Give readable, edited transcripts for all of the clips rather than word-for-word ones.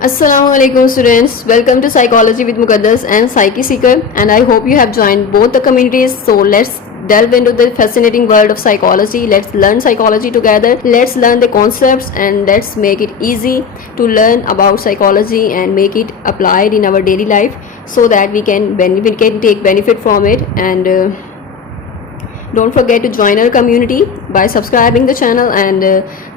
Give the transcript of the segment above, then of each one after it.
Assalamualaikum students, welcome to Psychology with Muqaddas and Psyche Seeker, and I hope you have joined both the communities. So let's delve into the fascinating world of psychology. Let's learn psychology together. Let's learn the concepts and let's make it easy to learn about psychology and make it applied in our daily life so that we can take benefit from it. And don't forget to join our community by subscribing the channel and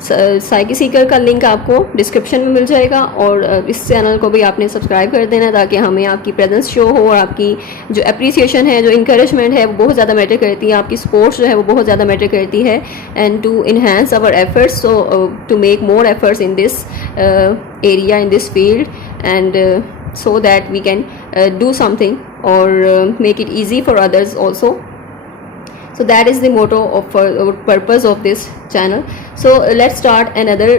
psyche Sikar का link आपको description में मिल जाएगा और इस channel को भी आपने subscribe कर देना ताकि हमें आपकी प्रेजेंस शो हो और आपकी जो अप्रिसिएशन है, जो इंकरेजमेंट है, वो बहुत ज़्यादा मैटर करती है। आपकी सपोर्ट जो है वो बहुत ज़्यादा मैटर करती है and to enhance our efforts, so to make more efforts in this area, in this field, and so that we can do something or make it easy for others also. So that is the motto of purpose of this channel. So let's start another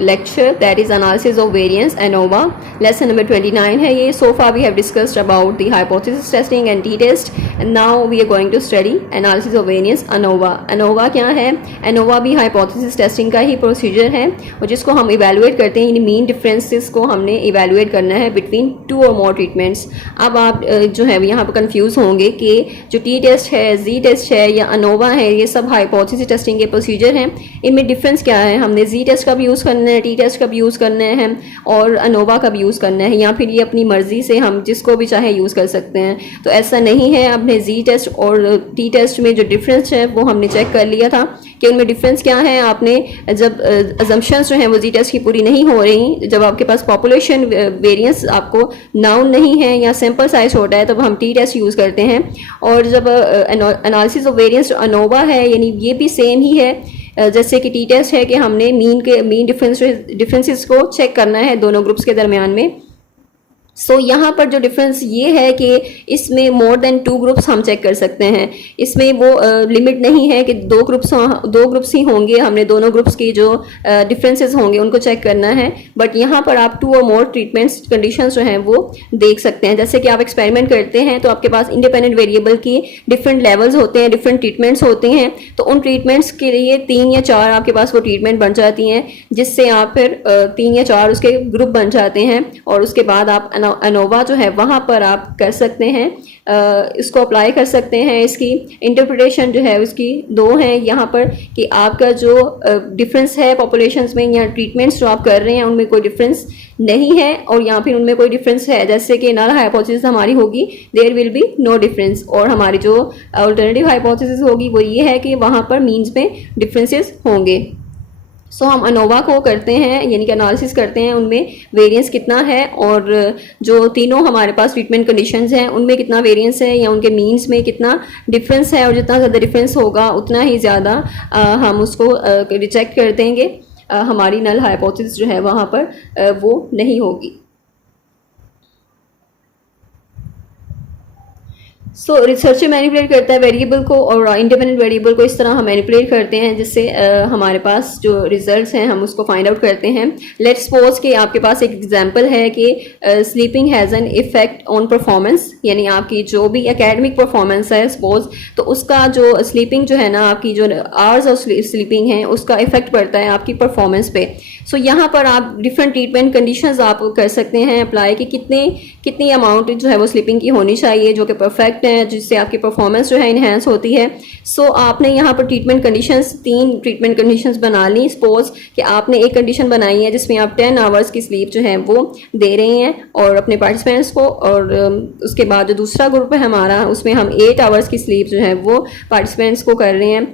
lecture, that is analysis of variance, ANOVA. Lesson number 29 है ये. So far we have discussed about the hypothesis testing and t-test, and now we are going to study analysis of variance, ANOVA. ANOVA क्या है? ANOVA भी hypothesis testing का ही procedure है और जिसको हम evaluate करते हैं, यानी mean differences को हमने evaluate करना है between two or more treatments. अब आप जो है यहाँ पर confuse होंगे कि जो t-test है, z-test है या ANOVA है, ये सब hypothesis testing के procedure हैं. इनमें difference क्या है? हमने z-test का भी यूज़ करना है, टी टेस्ट का भी यूज़ करना है और अनोवा का भी यूज़ करना है, या फिर ये अपनी मर्ज़ी से हम जिसको भी चाहे यूज़ कर सकते हैं. तो ऐसा नहीं है. अपने जी टेस्ट और टी टेस्ट में जो डिफरेंस है वो हमने चेक कर लिया था कि उनमें डिफरेंस क्या है. आपने जब अजम्पशंस जो हैं वो जी टेस्ट की पूरी नहीं हो रही, जब आपके पास पॉपुलेशन वेरिएंस आपको नाउन नहीं है या सैम्पल साइज छोटा है, तब हम टी टेस्ट यूज़ करते हैं. और जब एनालिसिस ऑफ वेरिएंस अनोवा है, यानी ये भी सेम ही है जैसे कि टी टेस्ट है कि हमने मीन डिफरेंसेस को चेक करना है दोनों ग्रुप्स के दरमियान में. सो यहाँ पर जो डिफरेंस ये है कि इसमें मोर देन 2 ग्रुप्स हम चेक कर सकते हैं. इसमें वो लिमिट नहीं है कि दो ग्रुप्स ही होंगे, हमने दोनों ग्रुप्स की जो डिफरेंसेस होंगे उनको चेक करना है. बट यहाँ पर आप 2 और मोर ट्रीटमेंट्स कंडीशंस जो हैं वो देख सकते हैं. जैसे कि आप एक्सपेरिमेंट करते हैं तो आपके पास इंडिपेंडेंट वेरिएबल की डिफरेंट लेवल्स होते हैं, डिफरेंट ट्रीटमेंट्स होते हैं. तो उन ट्रीटमेंट्स के लिए 3 या 4 आपके पास वो ट्रीटमेंट बन जाती हैं, जिससे आप फिर 3 या 4 उसके ग्रुप बन जाते हैं और उसके बाद आप अनोवा जो है वहाँ पर आप कर सकते हैं, इसको अप्लाई कर सकते हैं. इसकी इंटरप्रिटेशन जो है उसकी 2 हैं यहाँ पर कि आपका जो डिफरेंस है पॉपुलेशंस में या ट्रीटमेंट्स जो आप कर रहे हैं उनमें कोई डिफरेंस नहीं है, और यहाँ फिर उनमें कोई डिफरेंस है. जैसे कि नल हाइपोथेसिस हमारी होगी there will be no difference, और हमारी जो अल्टरनेटिव हाइपोथेसिस होगी वो ये है कि वहाँ पर मीन्स में डिफरेंसेस होंगे. सो हम अनोवा को करते हैं, यानी कि एनालिसिस करते हैं उनमें वेरिएंस कितना है और जो तीनों हमारे पास ट्रीटमेंट कंडीशंस हैं उनमें कितना वेरिएंस है या उनके मीन्स में कितना डिफरेंस है, और जितना ज़्यादा डिफरेंस होगा उतना ही ज़्यादा हम उसको रिजेक्ट कर देंगे. हमारी नल हाइपोथेसिस जो है वहाँ पर वो नहीं होगी. सो रिसर्चर मैनिपुलेट करता है वेरिएबल को, और इंडिपेंडेंट वेरिएबल को इस तरह हम मैनिपुलेट करते हैं जिससे हमारे पास जो रिजल्ट्स हैं हम उसको फाइंड आउट करते हैं. लेट्स सपोज कि आपके पास एक एग्जांपल है कि sleeping has an effect on performance, यानी आपकी जो भी एकेडमिक परफॉर्मेंस है सपोज, तो उसका जो स्लीपिंग जो है ना, आपकी जो आवर्स ऑफ स्लीपिंग है उसका इफेक्ट पड़ता है आपकी परफॉर्मेंस पे. सो यहाँ पर आप डिफरेंट ट्रीटमेंट कंडीशंस आप कर सकते हैं अप्लाई कि कितनी अमाउंट जो है वो स्लीपिंग की होनी चाहिए जो कि परफेक्ट है, जिससे आपकी परफॉर्मेंस जो है इन्हेंस होती है. सो आपने यहाँ पर ट्रीटमेंट कंडीशंस 3 ट्रीटमेंट कंडीशंस बना ली. सपोज कि आपने एक कंडीशन बनाई है जिसमें आप 10 आवर्स की स्लीप जो है वो दे रहे हैं और अपने पार्टिसिपेंट्स को, और उसके बाद जो दूसरा ग्रुप है हमारा उसमें हम 8 आवर्स की स्लीप जो है वो पार्टिसिपेंट्स को कर रहे हैं.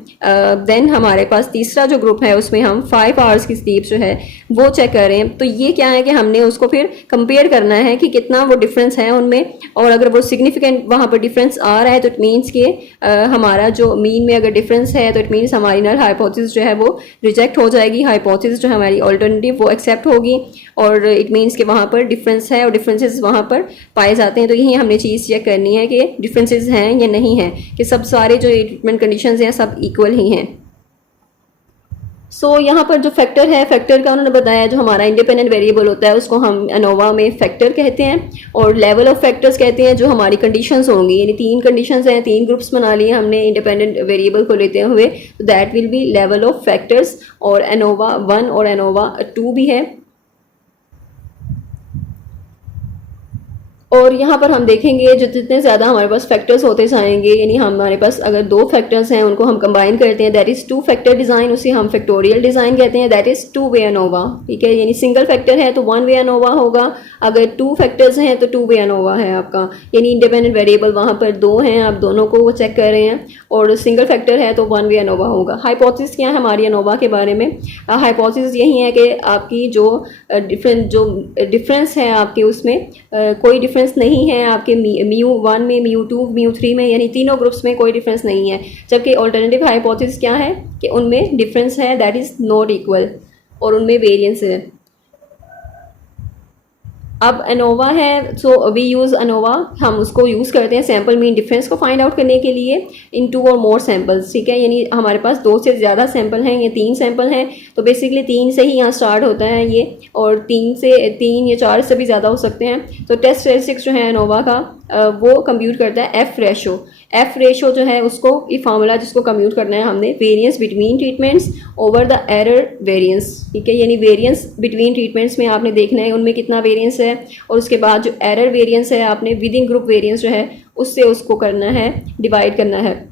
देन हमारे पास तीसरा जो ग्रुप है उसमें हम 5 आवर्स की स्लीप जो है वो चेक कर रहे हैं. तो ये क्या है कि हमने उसको फिर कंपेयर करना है कि कितना वो डिफरेंस है उनमें, और अगर वो सिग्निफिकेंट वहाँ पर डिफरेंस आ रहा है तो इट मीन्स कि हमारा जो मीन में अगर डिफरेंस है तो इट मीन्स हमारी नल हाइपोथेसिस जो है वो रिजेक्ट हो जाएगी, हाइपोथेसिस जो हमारी ऑल्टरनेटिव वो एक्सेप्ट होगी, और इट मीन्स कि वहाँ पर डिफरेंस है और डिफरेंसेस वहाँ पर पाए जाते हैं. तो यही हमने चीज़ चेक करनी है कि डिफरेंसेस हैं या नहीं हैं, कि सब सारे जो ट्रीटमेंट कंडीशंस हैं सब इक्वल ही हैं. सो यहाँ पर जो फैक्टर है, फैक्टर का उन्होंने बताया जो हमारा इंडिपेंडेंट वेरिएबल होता है उसको हम अनोवा में फैक्टर कहते हैं, और लेवल ऑफ फैक्टर्स कहते हैं जो हमारी कंडीशंस होंगी. यानी 3 कंडीशंस हैं, 3 ग्रुप्स बना लिए हमने इंडिपेंडेंट वेरिएबल को लेते हुए, तो that will be level of factors. और अनोवा 1 और अनोवा 2 भी है. और यहाँ पर हम देखेंगे जो जितने ज़्यादा हमारे पास फैक्टर्स होते जाएंगे, यानी हमारे पास अगर 2 फैक्टर्स हैं उनको हम कंबाइन करते हैं, दैट इज़ 2 फैक्टर डिज़ाइन, उसे हम फैक्टोरियल डिज़ाइन कहते हैं, दैट इज़ 2 वे अनोवा। ठीक है, यानी सिंगल फैक्टर है तो 1 वे अनोवा होगा, अगर 2 फैक्टर्स हैं तो 2 वे अनोवा है आपका, यानी इंडिपेंडेंट वेरिएबल वहाँ पर 2 हैं, आप दोनों को वो चेक कर रहे हैं, और सिंगल फैक्टर है तो 1 वे अनोवा होगा। हाइपोथेसिस क्या है हमारी अनोवा के बारे में? हाइपोथेसिस यही है कि आपकी जो डिफरेंस है आपके उसमें कोई डिफरेंस नहीं है, आपके μ1 में, μ2, μ3 में, यानी तीनों ग्रुप्स में कोई डिफरेंस नहीं है। जबकि ऑल्टरनेटिव हाइपोथेसिस क्या है कि उनमें डिफरेंस है, दैट इज़ नॉट इक्वल, और उनमें वेरिएंस है। अब अनोवा है, सो वी यूज़ अनोवा, हम उसको यूज़ करते हैं सैम्पल मीन डिफरेंस को फाइंड आउट करने के लिए इन 2 और मोर सैम्पल्स। ठीक है, यानी हमारे पास 2 से ज़्यादा सैम्पल हैं, ये 3 सैम्पल हैं, तो बेसिकली 3 से ही यहाँ स्टार्ट होता है ये, और 3 या 4 से भी ज़्यादा हो सकते हैं। तो टेस्ट स्टैटिस्टिक्स जो है अनोवा का वो कंप्यूट करता है एफ रेशो जो है उसको, ये फार्मूला जिसको कंप्यूट करना है हमने, variance between treatments over the error variance. ठीक है, यानी वेरिएंस बिटवीन ट्रीटमेंट्स में आपने देखना है उनमें कितना वेरिएंस है, और उसके बाद जो एरर वेरिएंस है आपने विद इन ग्रुप वेरिएंस जो है उससे उसको करना है, डिवाइड करना है।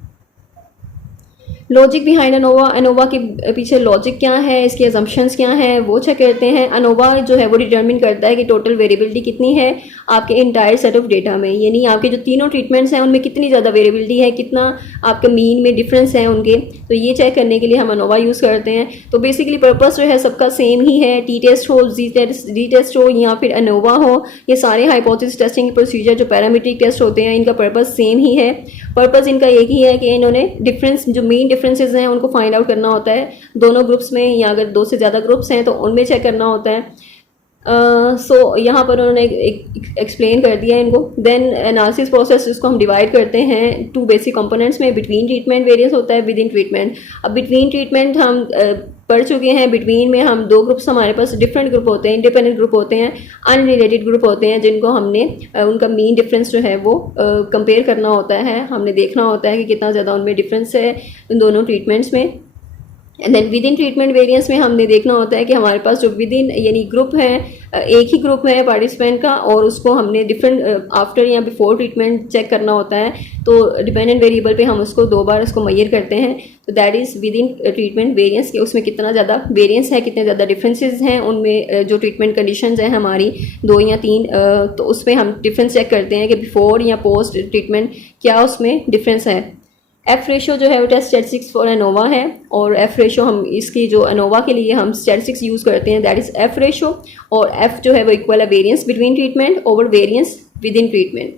लॉजिक बिहाइंड अनोवा, अनोवा के पीछे लॉजिक क्या है, इसके अजम्पशंस क्या हैं वो चेक करते हैं। अनोवा जो है वो डिटरमिन करता है कि टोटल वेरिएबिलिटी कितनी है आपके इंटायर सेट ऑफ डेटा में, यानी आपके जो तीनों ट्रीटमेंट्स हैं उनमें कितनी ज़्यादा वेरिएबिलिटी है, कितना आपके मीन में डिफरेंस है उनके, तो ये चेक करने के लिए हम अनोवा यूज़ करते हैं। तो बेसिकली पर्पस जो है सबका सेम ही है, टी टेस्ट हो, डी टेस्ट हो, या फिर अनोवा हो, ये सारे हाइपोथेसिस टेस्टिंग प्रोसीजर जो पैरामीट्रिक टेस्ट होते हैं इनका पर्पस सेम ही है। पर्पस इनका एक ही है कि इन्होंने डिफरेंस, जो मेन डिफरेंसेस हैं उनको फाइंड आउट करना होता है दोनों ग्रुप्स में, या अगर 2 से ज़्यादा ग्रुप्स हैं तो उनमें चेक करना होता है। सो यहाँ पर उन्होंने एक्सप्लेन कर दिया इनको। देन एनालिसिस प्रोसेस जिसको हम डिवाइड करते हैं 2 बेसिक कंपोनेंट्स में, बिटवीन ट्रीटमेंट वेरिएंस होता है, विद इन ट्रीटमेंट। अब बिटवीन ट्रीटमेंट हम पढ़ चुके हैं, बिटवीन में हम 2 ग्रुप्स, हमारे पास डिफरेंट ग्रुप होते हैं, इंडिपेंडेंट ग्रुप होते हैं, अनरिलेटेड ग्रुप होते हैं, जिनको हमने उनका मीन डिफरेंस जो है वो कंपेयर करना होता है, हमने देखना होता है कि कितना ज़्यादा उनमें डिफरेंस है इन दोनों ट्रीटमेंट्स में। And then within treatment variance में हमने देखना होता है कि हमारे पास जो विद इन यानी ग्रुप है, एक ही ग्रुप है पार्टिसिपेंट का, और उसको हमने डिफरेंट आफ्टर या बिफोर ट्रीटमेंट चेक करना होता है, तो डिपेंडेंट वेरिएबल पे हम उसको 2 बार उसको मेजर करते हैं। तो that is with in treatment variance, कि उसमें कितना ज़्यादा वेरिएंस है, कितने ज़्यादा डिफरेंसेस हैं उनमें, जो ट्रीटमेंट कंडीशंस हैं हमारी 2 या 3, तो उस पर हम डिफरेंस चेक करते हैं कि बिफोर या पोस्ट ट्रीटमेंट क्या उसमें डिफरेंस है। एफ रेशो जो है वो टेस्ट स्टैटिस्टिक्स फॉर अनोवा है, और एफ रेशो हम इसकी जो अनोवा के लिए हम स्टैटिस्टिक्स यूज़ करते हैं, दैट इज़ एफ रेशो, और एफ जो है वो इक्वल है variance between treatment over variance within treatment.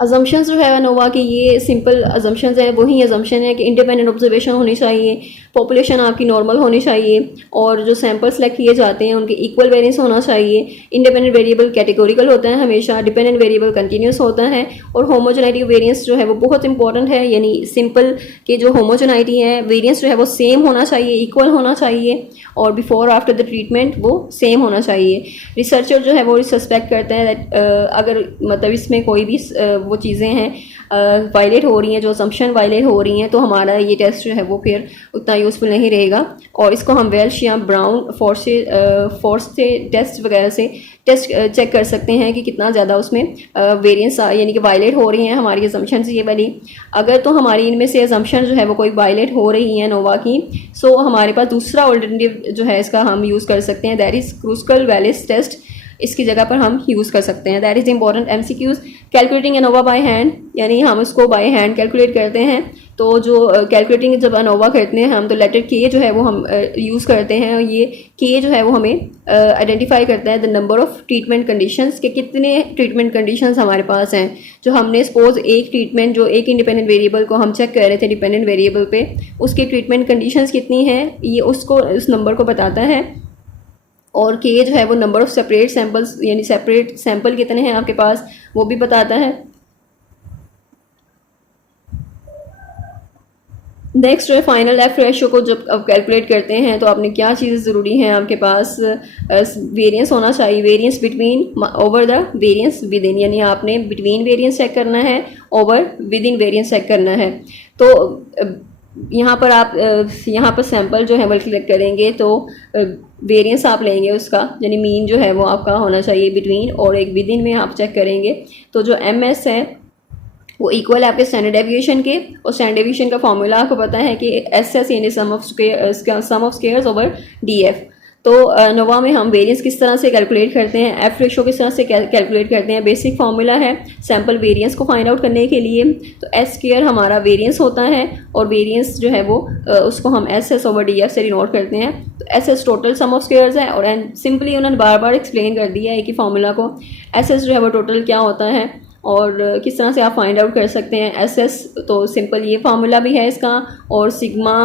Assumptions जो है अनोवा की, ये सिंपल अजम्पशंस हैं, वही अजम्पशन है कि इंडिपेंडेंट ऑब्जर्वेशन होनी चाहिए, पॉपुलेशन आपकी नॉर्मल होनी चाहिए, और जो सैंपल सेलेक्ट किए जाते हैं उनके इक्वल वेरिएंस होना चाहिए। इंडिपेंडेंट वेरिएबल कैटेगोरिकल होता है हमेशा, डिपेंडेंट वेरिएबल कंटिन्यूस होता है, और होमोजेनिटी वेरिएंस जो है वो बहुत इंपॉर्टेंट है, यानी सिंपल के जो होमोजेनिटी है वेरिएंस जो है वो सेम होना चाहिए, इक्वल होना चाहिए, और बिफोर आफ्टर द ट्रीटमेंट वो सेम होना चाहिए। रिसर्चर जो है वो सस्पेक्ट करते हैं दैट अगर मतलब इसमें कोई भी वो चीज़ें हैं वायलेट हो रही हैं, जो असम्पशन वायलेट हो रही हैं, तो हमारा ये टेस्ट जो है वो फिर उतना यूज़फुल नहीं रहेगा, और इसको हम वेल्श या ब्राउन फोर्स से टेस्ट वगैरह से टेस्ट चेक कर सकते हैं कि कितना ज़्यादा उसमें वेरिएंस यानी कि वायलेट हो रही हैं हमारी असम्पशन ये वाली। अगर तो हमारी इनमें से असम्पशन जो है वो कोई वायलेट हो रही है नोवा की, सो हमारे पास दूसरा ऑल्टरनेटिव जो है इसका हम यूज़ कर सकते हैं, दैट इज़ क्रूस्कल वैलिस टेस्ट, इसकी जगह पर हम यूज़ कर सकते हैं। That is important MCQs। Calculating ANOVA by hand, यानी हम उसको बाय हैंड कैलकुलेट करते हैं, तो जो कैलकुलेटिंग जब अनोवा करते हैं हम, तो लेटर के जो है वो हम यूज़ करते हैं, और ये के जो है वो हमें आइडेंटिफाई करता है the number of treatment conditions, के कितने ट्रीटमेंट कंडीशंस हमारे पास हैं। जो हमने सपोज एक ट्रीटमेंट, जो एक इंडिपेंडेंट वेरिएबल को हम चेक कर रहे थे डिपेंडेंट वेरिएबल पे, उसकी ट्रीटमेंट कंडीशंस कितनी हैं, ये उसको उस नंबर को बताता है। और के जो है वो नंबर ऑफ सेपरेट सैंपल्स, यानी सेपरेट सैंपल कितने हैं आपके पास, वो भी बताता है। नेक्स्ट जो है फाइनल एफ रेशो को जब अब कैलकुलेट करते हैं तो आपने क्या चीज़ें ज़रूरी हैं आपके पास, वेरिएंस होना चाहिए, variance between over the variance within, यानी आपने बिटवीन वेरिएंस चेक करना है, over within variance check करना है। तो यहाँ पर आप यहाँ पर सैंपल जो है वो क्लिक करेंगे तो वेरिएंस आप लेंगे उसका, यानी मीन जो है वो आपका होना चाहिए बिटवीन, और एक विद इन में आप चेक करेंगे तो जो MS है वो इक्वल है आपके स्टैंडर्ड डेविएशन के, और स्टैंडर्ड डेविएशन का फॉर्मूला आपको पता है कि SS यानी सम ऑफ स्क्वायर्स ओवर DF। तो नोवा में हम वेरिएंस किस तरह से कैलकुलेट करते हैं, एफ रेशो किस तरह से कैलकुलेट करते हैं, बेसिक फार्मूला है सैम्पल वेरिएंस को फाइंड आउट करने के लिए। तो एस स्क्वायर हमारा वेरिएंस होता है, और वेरिएंस जो है वो उसको हम SS ओवर DF से डिनोट करते हैं। तो SS total sum of squares है, और सिंपली उन्होंने बार बार एक्सप्लेन कर दिया है कि फार्मूला को SS जो है वो टोटल क्या होता है और किस तरह से आप फाइंड आउट कर सकते हैं SS। तो सिंपल ये फार्मूला भी है इसका, और सिग्मा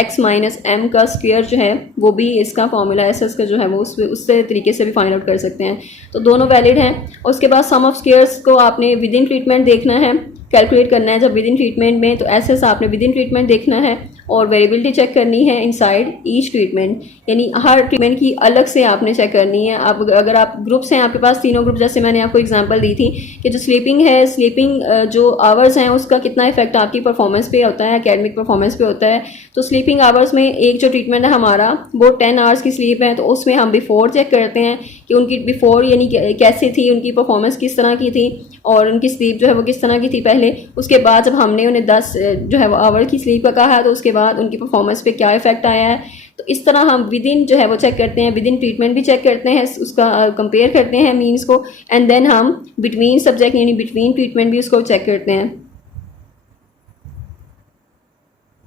x माइनस m का स्क्वायर जो है वो भी इसका फार्मूला SS का जो है वो उससे तरीके से भी फाइंड आउट कर सकते हैं। तो दोनों वैलिड हैं। उसके बाद सम ऑफ स्क्वायर्स को आपने विद इन ट्रीटमेंट देखना है, कैलकुलेट करना है जब विद इन ट्रीटमेंट में, तो SS आपने विद इन ट्रीटमेंट देखना है, और वेरिएबिलिटी चेक करनी है इनसाइड ईच ट्रीटमेंट, यानी हर ट्रीटमेंट की अलग से आपने चेक करनी है। आप अगर आप ग्रुप्स हैं आपके पास तीनों ग्रुप, जैसे मैंने आपको एग्जांपल दी थी कि जो स्लीपिंग है, स्लीपिंग जो आवर्स हैं उसका कितना इफेक्ट आपकी परफॉर्मेंस पे होता है, एकेडमिक परफॉर्मेंस पे होता है। तो स्लीपिंग आवर्स में एक जो ट्रीटमेंट है हमारा वो 10 आवर्स की स्लीप है, तो उसमें हम बिफोर चेक करते हैं कि उनकी बिफोर यानी कैसी थी, उनकी परफॉर्मेंस किस तरह की थी और उनकी स्लीप जो है वो किस तरह की थी पहले। उसके बाद जब हमने उन्हें 10 जो है वो आवर की स्लीप का कहा है तो उसके बाद उनकी परफॉर्मेंस पे क्या इफेक्ट आया है। तो इस तरह हम विद इन जो है वो चेक करते हैं, विद इन ट्रीटमेंट भी चेक करते हैं, उसका कंपेयर करते हैं मीन्स को, एंड देन हम बिटवीन सब्जेक्ट यानी बिटवीन ट्रीटमेंट भी उसको चेक करते हैं।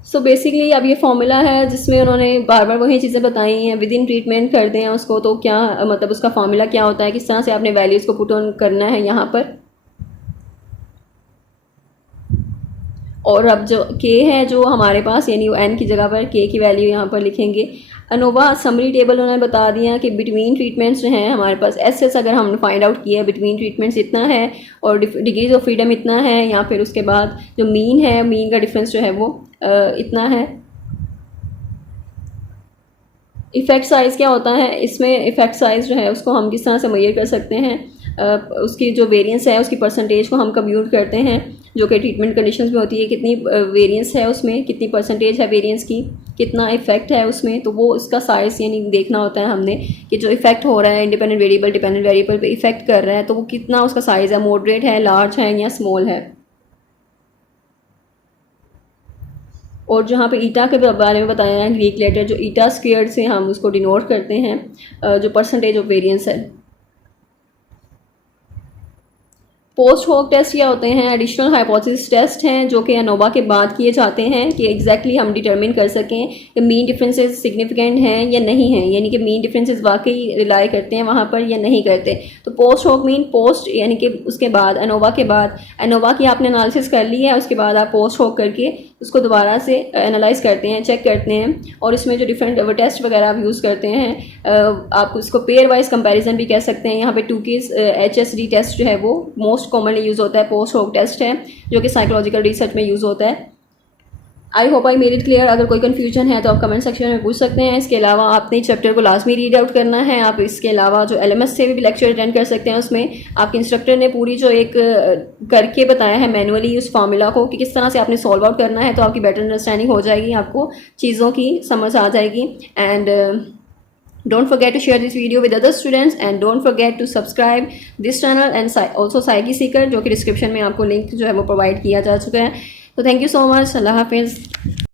सो बेसिकली अब ये फॉर्मूला है जिसमें उन्होंने बार बार वही चीज़ें बताई हैं, विद इन ट्रीटमेंट करते हैं उसको, तो क्या मतलब उसका फॉर्मूला क्या होता है, किस तरह से आपने वैल्यूज़ को पुट ऑन करना है यहाँ पर। और अब जो k है जो हमारे पास, यानी वो n की जगह पर k की वैल्यू यहाँ पर लिखेंगे। अनोवा समरी टेबल उन्होंने बता दिया कि बिटवीन ट्रीटमेंट्स जो हैं हमारे पास SS अगर हमने फाइंड आउट किया बिटवीन ट्रीटमेंट्स इतना है और डिग्रीज ऑफ फ्रीडम इतना है, या फिर उसके बाद जो मीन है, मीन का डिफरेंस जो है वो इतना है। इफ़ेक्ट साइज़ क्या होता है, इसमें इफ़ेक्ट साइज़ जो है उसको हम किस तरह से मेजर कर सकते हैं, उसकी जो वेरिएंस है उसकी परसेंटेज को हम कंप्यूट करते हैं जो कि ट्रीटमेंट कंडीशंस में होती है, कितनी वेरिएंस है उसमें, कितनी परसेंटेज है वेरिएंस की, कितना इफेक्ट है उसमें। तो वो उसका साइज़ यानी देखना होता है हमने कि जो इफेक्ट हो रहा है इंडिपेंडेंट वेरिएबल डिपेंडेंट वेरिएबल पे इफेक्ट कर रहा है तो वो कितना उसका साइज़ है, मॉडरेट है, लार्ज है या स्मॉल है। और जहाँ पे ईटा के बारे में बताया है ग्रीक लेटर, जो ईटा स्क्वायर्ड से हम उसको डिनोट करते हैं जो परसेंटेज ऑफ वेरिएंस है। पोस्ट होक टेस्ट क्या होते हैं, एडिशनल हाइपोथेसिस टेस्ट हैं जो कि एनोवा के बाद किए जाते हैं कि एग्जैक्टली हम डिटरमिन कर सकें कि मीन डिफरेंसेस सिग्निफिकेंट हैं या नहीं हैं, यानी कि मीन डिफरेंसेस वाकई रिलाई करते हैं वहाँ पर या नहीं करते। तो पोस्ट होक मीन पोस्ट यानी कि उसके बाद एनोवा के बाद, एनोवा की आपने एनालिसिस कर ली है, उसके बाद आप पोस्ट होक करके उसको दोबारा से एनालाइज करते हैं, चेक करते हैं, और इसमें जो डिफरेंट टेस्ट वगैरह आप यूज़ करते हैं आप उसको पेयर वाइज कंपैरिजन भी कह सकते हैं। यहाँ पे 2 केस HSD टेस्ट जो है वो मोस्ट कॉमनली यूज़ होता है, पोस्ट होक टेस्ट है जो कि साइकोलॉजिकल रिसर्च में यूज़ होता है। I hope I made it clear. अगर कोई कन्फ्यूजन है तो आप कमेंट सेक्शन में पूछ सकते हैं। इसके अलावा आपने चैप्टर को लाजमी रीड आउट करना है। आप इसके अलावा जो LMS से भी लेक्चर अटेंड कर सकते हैं, उसमें आपके इंस्ट्रक्टर ने पूरी जो एक करके बताया है मैनुअली उस फार्मूला को कि किस तरह से आपने सॉल्व आउट करना है, तो आपकी बेटर अंडरस्टैंडिंग हो जाएगी, आपको चीज़ों की समझ आ जाएगी। And don't forget to share this video with other students and don't forget to subscribe this channel and also Psyche Seeker जो कि डिस्क्रिप्शन में आपको लिंक जो है वो प्रोवाइड किया जा चुका है। तो थैंक यू सो मच, अल्लाह हाफिज़।